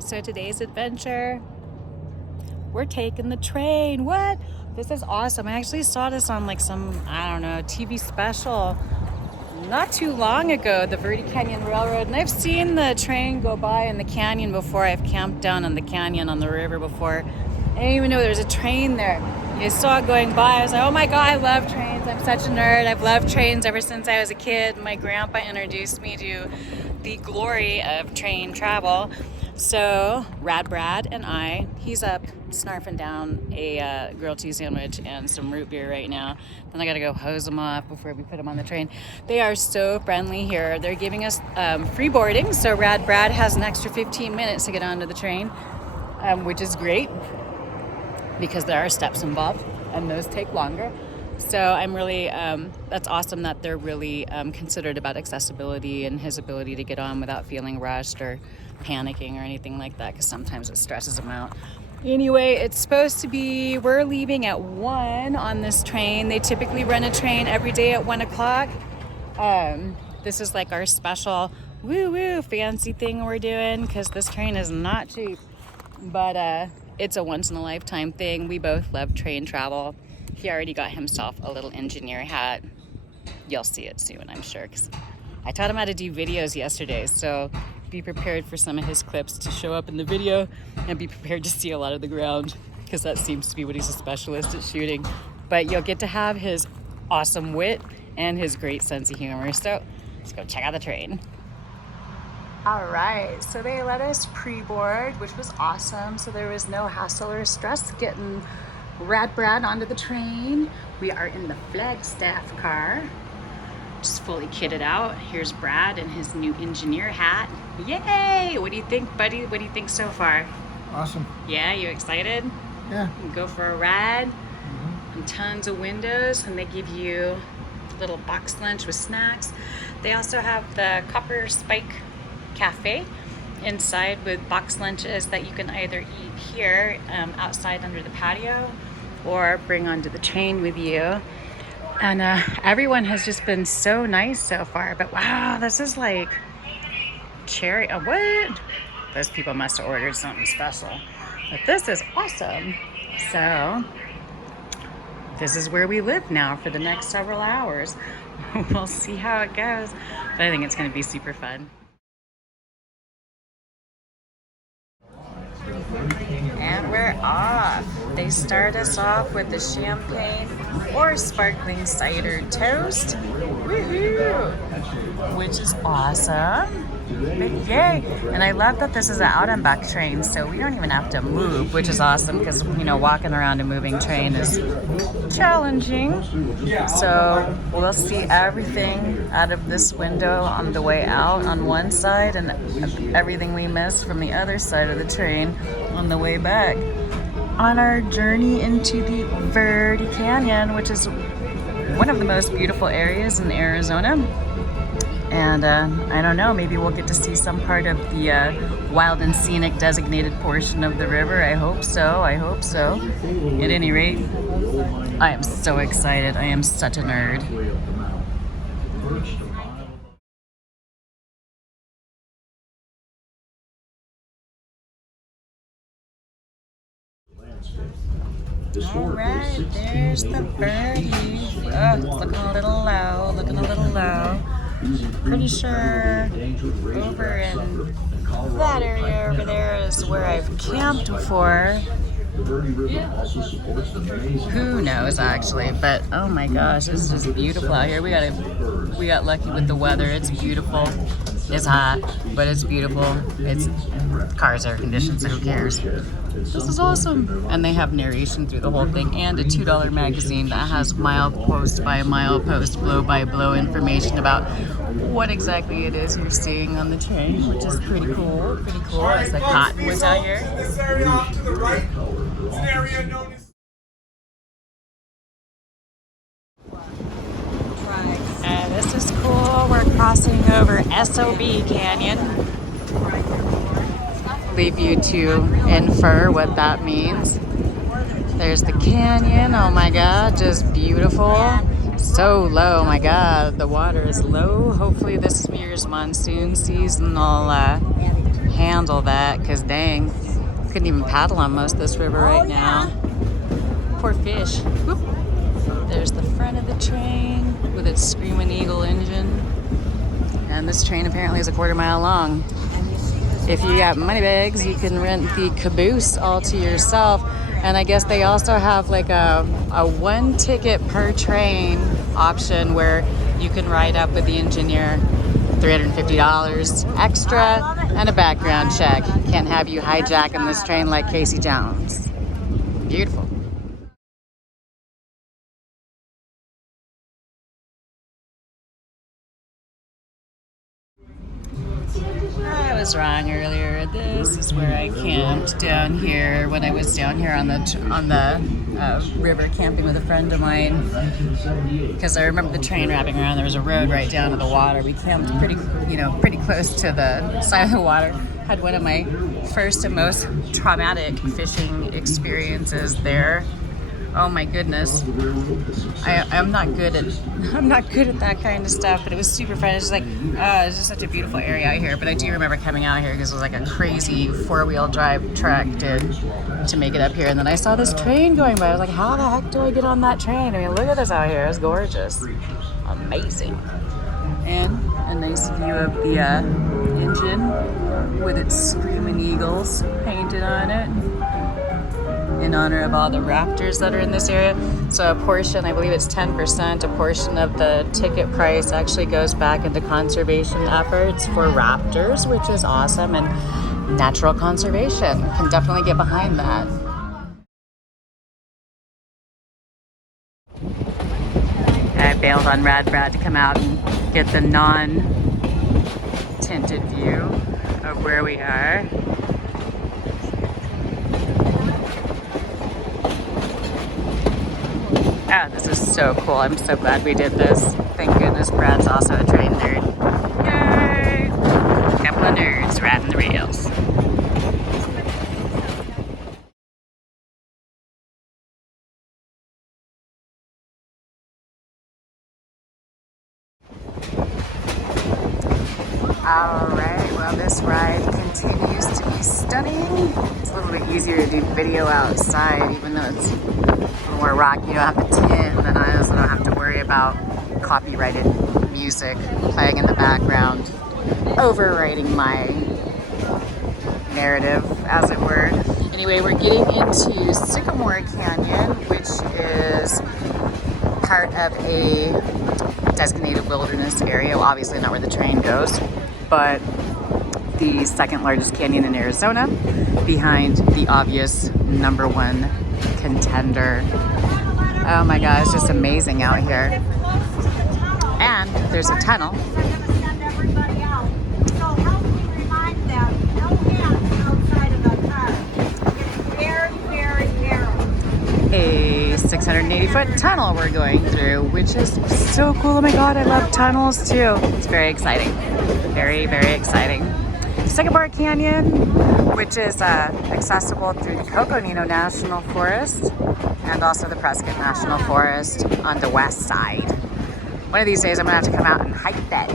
So today's adventure, we're taking the train. What? This is awesome. I actually saw this on like some, I don't know, TV special not too long ago, the Verde Canyon Railroad. And I've seen the train go by in the canyon before. I've camped down in the canyon on the river before. I didn't even know there was a train there. I saw it going by. I was like, oh my God, I love trains. I'm such a nerd. I've loved trains ever since I was a kid. My grandpa introduced me to the glory of train travel. So Rad Brad and I, he's up snarfing down a grilled cheese sandwich and some root beer right now. Then I gotta go hose them off before we put them on the train. They are so friendly here. They're giving us free boarding. So Rad Brad has an extra 15 minutes to get onto the train, which is great because there are steps involved and those take longer. So I'm really, that's awesome that they're really considerate about accessibility and his ability to get on without feeling rushed or panicking or anything like that, because sometimes it stresses him out. Anyway, it's supposed to be, we're leaving at 1 on this train. They typically run a train every day at 1 o'clock. This is like our special woo-woo fancy thing we're doing because this train is not cheap. But it's a once-in-a-lifetime thing. We both love train travel. He already got himself a little engineer hat. You'll see it soon, I'm sure, because I taught him how to do videos yesterday, so be prepared for some of his clips to show up in the video and be prepared to see a lot of the ground because that seems to be what he's a specialist at shooting. But you'll get to have his awesome wit and his great sense of humor. So let's go check out the train. All right, so they let us pre-board, which was awesome. So there was no hassle or stress getting Rad Brad onto the train. We are in the Flagstaff car, just fully kitted out. Here's Brad in his new engineer hat. Yay! What do you think, buddy? What do you think so far? Awesome. Yeah, you excited? Yeah. You can go for a ride. And tons of windows, and they give you a little box lunch with snacks. They also have the Copper Spike Cafe inside with box lunches that you can either eat here outside under the patio or bring onto the train with you. And everyone has just been so nice so far. But wow, this is like cherry. Oh, what? Those people must have ordered something special. But this is awesome. So this is where we live now for the next several hours. We'll see how it goes. But I think it's going to be super fun. And we're off. They start us off with the champagne or sparkling cider toast. Woohoo! Which is awesome. But yay! And I love that this is an out and back train, so we don't even have to move, which is awesome because, you know, walking around a moving train is challenging. So we'll see everything out of this window on the way out on one side and everything we miss from the other side of the train on the way back. On our journey into the Verde Canyon, which is one of the most beautiful areas in Arizona. And I don't know, maybe we'll get to see some part of the wild and scenic designated portion of the river. I hope so. I hope so. At any rate, I am so excited. I am such a nerd. All right, there's the Verde. Oh, it's looking a little low, looking a little low. Pretty sure over in that area over there is where I've camped before. Who knows actually, but oh my gosh, it's just beautiful out here. We got lucky with the weather. It's beautiful. It's hot, but it's beautiful. It's car's air conditioned, so who cares? This is awesome. And they have narration through the whole thing and a $2 magazine that has mile post by mile post, blow by blow information about what exactly it is you're seeing on the train, which is pretty cool. Pretty cool. It's like cottonwoods out here. This area off to the right, it's an area known as this is cool. We're crossing over SOB Canyon. Leave you to infer what that means. There's the canyon. Oh my God, just beautiful. So low. Oh my God, the water is low. Hopefully this year's monsoon season will handle that, because dang, couldn't even paddle on most of this river right now. Poor fish. Whoop. There's the front of the train with its Screaming Eagle engine. And this train apparently is a quarter-mile long. If you got money bags, you can rent the caboose all to yourself. And I guess they also have like a one ticket per train option where you can ride up with the engineer, $350 extra, and a background check. Can't have you hijacking this train like Casey Jones. Beautiful. I was wrong earlier. This is where I camped down here when I was down here on the river camping with a friend of mine. Because I remember the train wrapping around. There was a road right down to the water. We camped pretty close to the side of the water. Had one of my first and most traumatic fishing experiences there. Oh my goodness. I'm not good at that kind of stuff, but it was super fun. It's just like, it's just such a beautiful area out here. But I do remember coming out here because it was like a crazy 4-wheel drive trek to make it up here. And then I saw this train going by. I was like, how the heck do I get on that train? I mean, look at this out here. It's gorgeous. Amazing. And a nice view of the engine with its Screaming Eagles painted on it, in honor of all the raptors that are in this area. So a portion, I believe it's 10%, a portion of the ticket price actually goes back into conservation efforts for raptors, which is awesome, and natural conservation. Can definitely get behind that. I bailed on Rad Brad to come out and get the non-tinted view of where we are. Oh, this is so cool. I'm so glad we did this. Thank goodness Brad's also a train nerd. Yay! Couple of nerds riding the rails. Alright, well this ride continues to be stunning. It's a little bit easier to do video outside, even though it's more rocky. You don't have the tin, and I also don't have to worry about copyrighted music playing in the background, overwriting my narrative, as it were. Anyway, we're getting into Sycamore Canyon, which is part of a designated wilderness area. Well, obviously not where the train goes, but the second largest canyon in Arizona, behind the obvious #1 contender. Oh my God, it's just amazing out here. And there's a tunnel. A 680-foot tunnel we're going through, which is so cool. Oh my God, I love tunnels too. It's very exciting. Very, very exciting. Sycamore Canyon, which is accessible through the Coconino National Forest and also the Prescott National Forest on the west side. One of these days I'm gonna have to come out and hike that.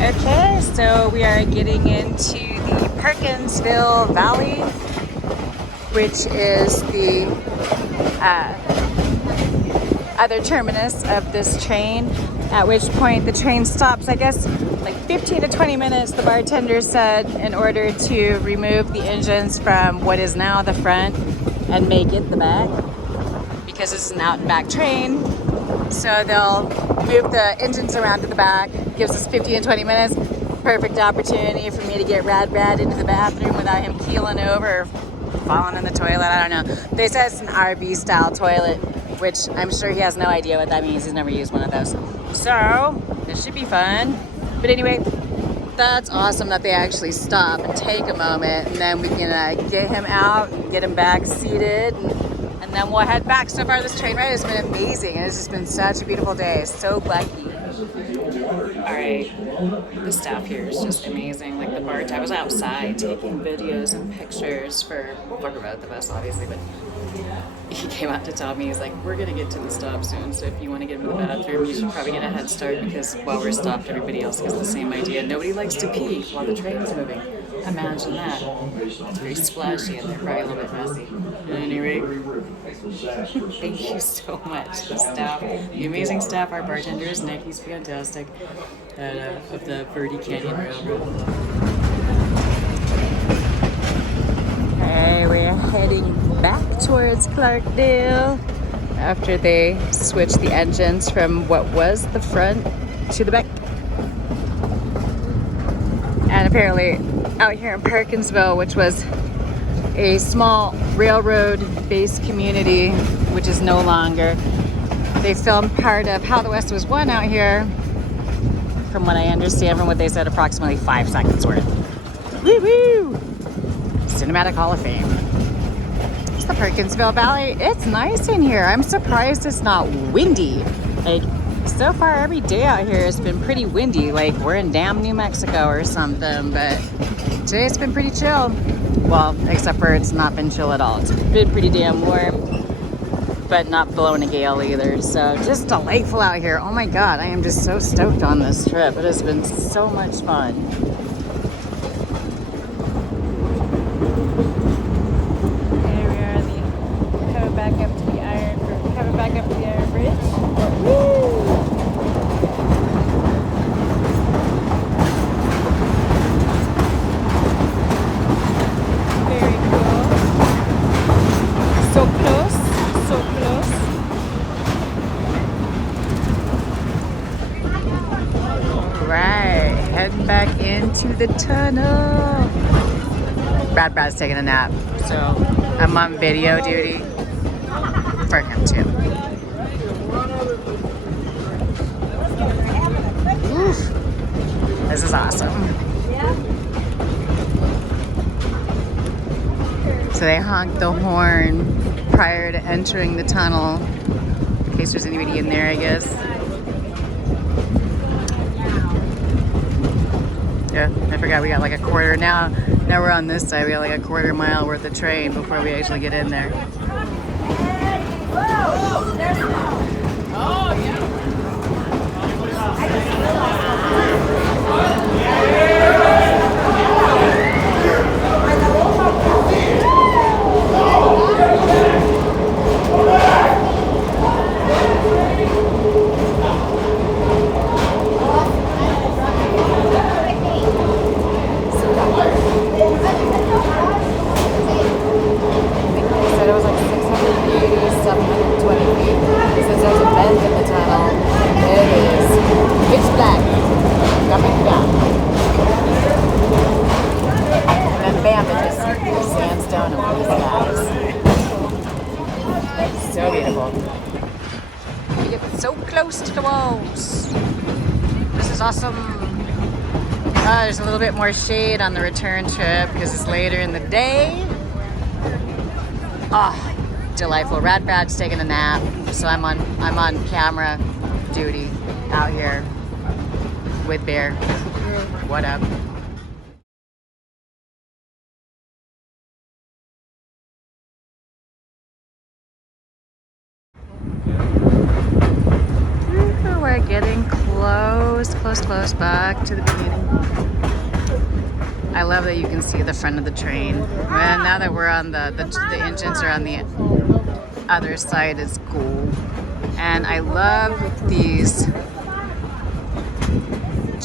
Okay, so we are getting into the Perkinsville Valley, which is the other terminus of this train, at which point the train stops, I guess, like 15 to 20 minutes, the bartender said, in order to remove the engines from what is now the front and make it the back, because it's an out and back train. So they'll move the engines around to the back. Gives us 15 to 20 minutes. Perfect opportunity for me to get Rad Brad into the bathroom without him keeling over or falling in the toilet. I don't know. They said it's an RV style toilet. which I'm sure he has no idea what that means. He's never used one of those. So this should be fun. But anyway, that's awesome that they actually stop and take a moment, and then we can get him out and get him back seated, and then we'll head back. So far, this train ride has been amazing, and it's just been such a beautiful day. So lucky. All right, the staff here is just amazing. Like the BART, I was outside taking videos and pictures for, we'll talk about the bus obviously, but he came out to tell me, he's like, we're gonna get to the stop soon, so if you want to get into the bathroom, you should probably get a head start, because while we're stopped, everybody else has the same idea. Nobody likes to pee while the train's moving. Imagine that. It's very splashy and they're probably a little bit messy. At any rate, thank you so much, the staff, the amazing staff. Our bartender is Nick, he's fantastic, of the Verde Canyon Railroad. Hey, we're heading back towards Clarkdale after they switched the engines from what was the front to the back. And apparently out here in Perkinsville, which was a small railroad-based community, which is no longer, they filmed part of How the West Was Won out here, from what I understand, from what they said, approximately 5 seconds worth. Woo-woo! Cinematic Hall of Fame. It's the Perkinsville Valley. It's nice in here. I'm surprised it's not windy. Like, so far every day out here has been pretty windy. Like, we're in damn New Mexico or something, but today it's been pretty chill. Well, except for it's not been chill at all. It's been pretty damn warm, but not blowing a gale either. So just delightful out here. Oh my God, I am just so stoked on this trip. It has been so much fun. Back into the tunnel. Rad Brad's taking a nap, so I'm on video duty for him too. Oof. This is awesome. So they honked the horn prior to entering the tunnel, in case there's anybody in there, I guess. Yeah, I forgot we got like a quarter. Now we're on this side. We got like a quarter mile worth of train before we actually get in there. Oh, yeah. So beautiful. We get so close to the walls. This is awesome. There's a little bit more shade on the return trip because it's later in the day. Ah, delightful. Rad Brad's taking a nap, so I'm on camera duty out here with Bear. What up? We're getting close back to the beginning. I love that you can see the front of the train. And now that we're on the engines are on the other side, is cool. And I love these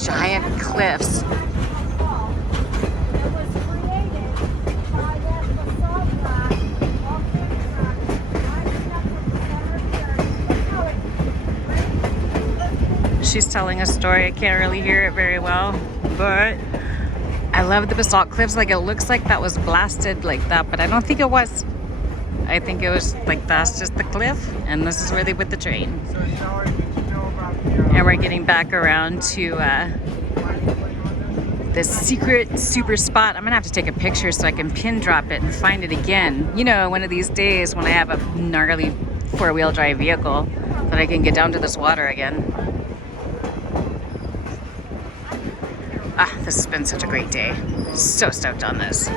giant cliffs. She's telling a story. I can't really hear it very well, but I love the basalt cliffs. Like, it looks like that was blasted like that, but I don't think it was. I think it was like that's just the cliff, and this is where they put the train. And we're getting back around to this secret super spot. I'm gonna have to take a picture so I can pin drop it and find it again. You know, one of these days when I have a gnarly four-wheel drive vehicle that I can get down to this water again. Ah, this has been such a great day. So stoked on this.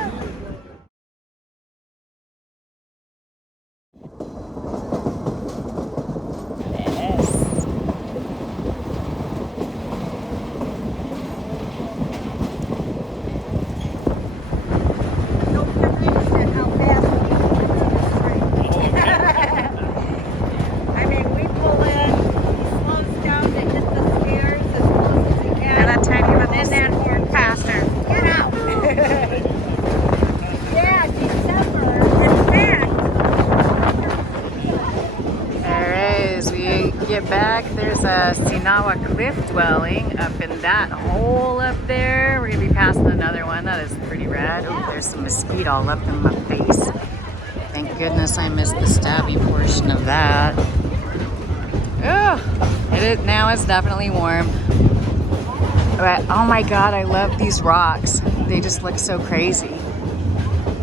Back, there's a Sinagua cliff dwelling up in that hole up there. We're gonna be passing another one. That is pretty rad. Oh, there's some mesquite all up in my face. Thank goodness I missed the stabby portion of that. Oh, now it's definitely warm. But oh my god, I love these rocks. They just look so crazy.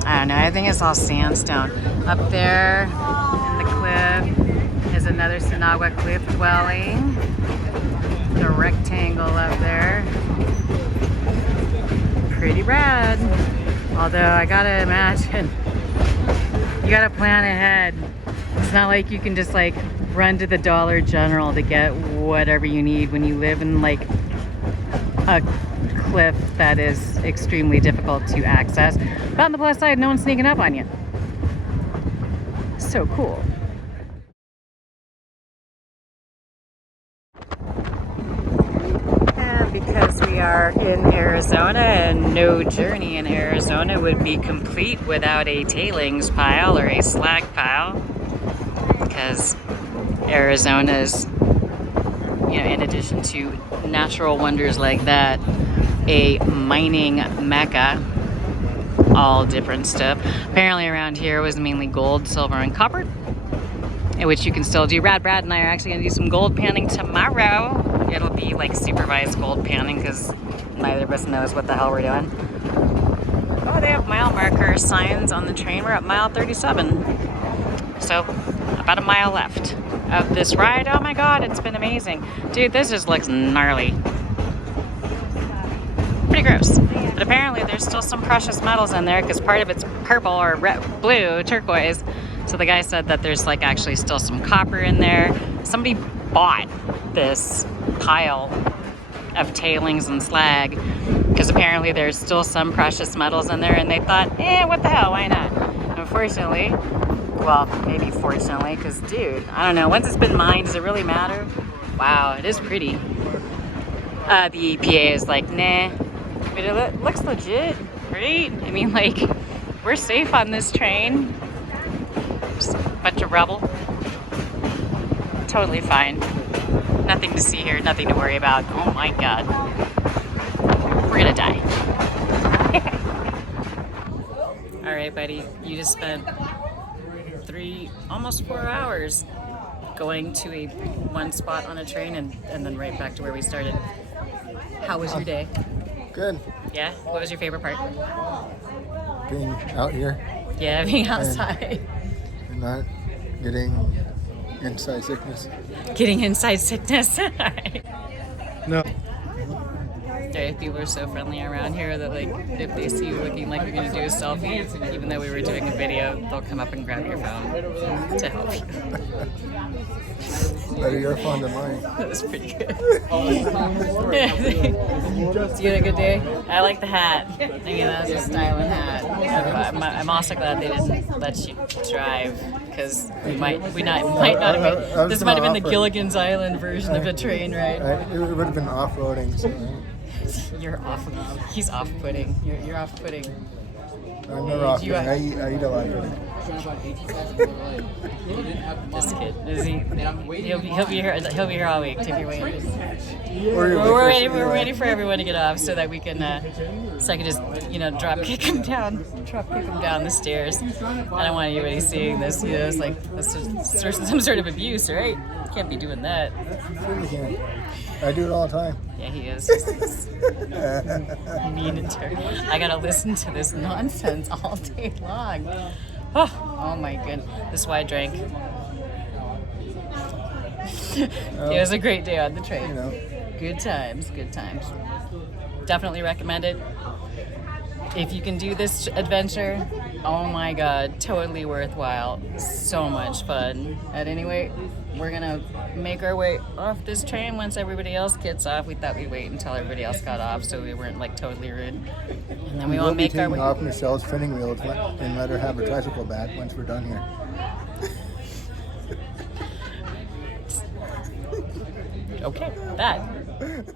I don't know, I think it's all sandstone. Up there in the cliff is another Sinagua cliff dwelling. The rectangle up there. Pretty rad. Although I gotta imagine, you gotta plan ahead. It's not like you can just like run to the Dollar General to get whatever you need when you live in like a cliff that is extremely difficult to access. But on the plus side, no one's sneaking up on you. So cool. Because we are in Arizona, and no journey in Arizona would be complete without a tailings pile or a slag pile, because Arizona is, you know, in addition to natural wonders like that, a mining mecca. All different stuff. Apparently around here was mainly gold, silver, and copper, in which you can still do. Rad Brad and I are actually going to do some gold panning tomorrow. It'll be like supervised gold panning because neither of us knows what the hell we're doing. Oh, they have mile marker signs on the train. We're at mile 37. So about a mile left of this ride. Oh my god, it's been amazing. Dude, this just looks gnarly. Pretty gross. But apparently there's still some precious metals in there because part of it's purple or blue, turquoise. So the guy said that there's like actually still some copper in there. Somebody bought this pile of tailings and slag because apparently there's still some precious metals in there, and they thought, what the hell, why not? Unfortunately, well, maybe fortunately, because dude, I don't know, once it's been mined, does it really matter? Wow, it is pretty. The EPA is like, nah, but it looks legit, right? I mean, like, we're safe on this train. Just a bunch of rubble. Totally fine. Nothing to see here, nothing to worry about. Oh my god. We're gonna die. Alright, buddy, you just spent almost 4 hours going to one spot on a train and then right back to where we started. How was your day? Good. Yeah? What was your favorite part? Being out here. Yeah, being outside. And not getting inside sickness. Getting inside sickness. No. People are so friendly around here that like if they see you looking like you're gonna do a selfie, even though we were doing a video, they'll come up and grab your phone to help you. Better your phone than mine. That was pretty good. Did you have a good day? I like the hat. I mean, that was a styling hat. I'm also glad they didn't let you drive because we might not have been. This might have been the Gilligan's Island version of a train ride. It would have been off-roading. So. You're off. He's off-putting. You're off-putting. I'm never off. You- I eat a lot of it. This kid, is he? He'll be here. He'll be here all week. Take your wait. We're waiting for everyone to get off so that we can, so I can just, drop kick him down the stairs. I don't want anybody seeing this. It's like this is some sort of abuse, right? Can't be doing that. I do it all the time. Yeah, he is. Mean and terrible. I gotta listen to this nonsense all day long. Oh my goodness. This is why I drank. It was a great day on the train. Good times. Definitely recommend it. If you can do this adventure, oh my god, totally worthwhile. So much fun. At any rate, we're gonna make our way off this train once everybody else gets off. We thought we'd wait until everybody else got off so we weren't like totally rude. And then we won't make our way off Michelle's spinning wheel and let her have her tricycle back once we're done here. Okay, that.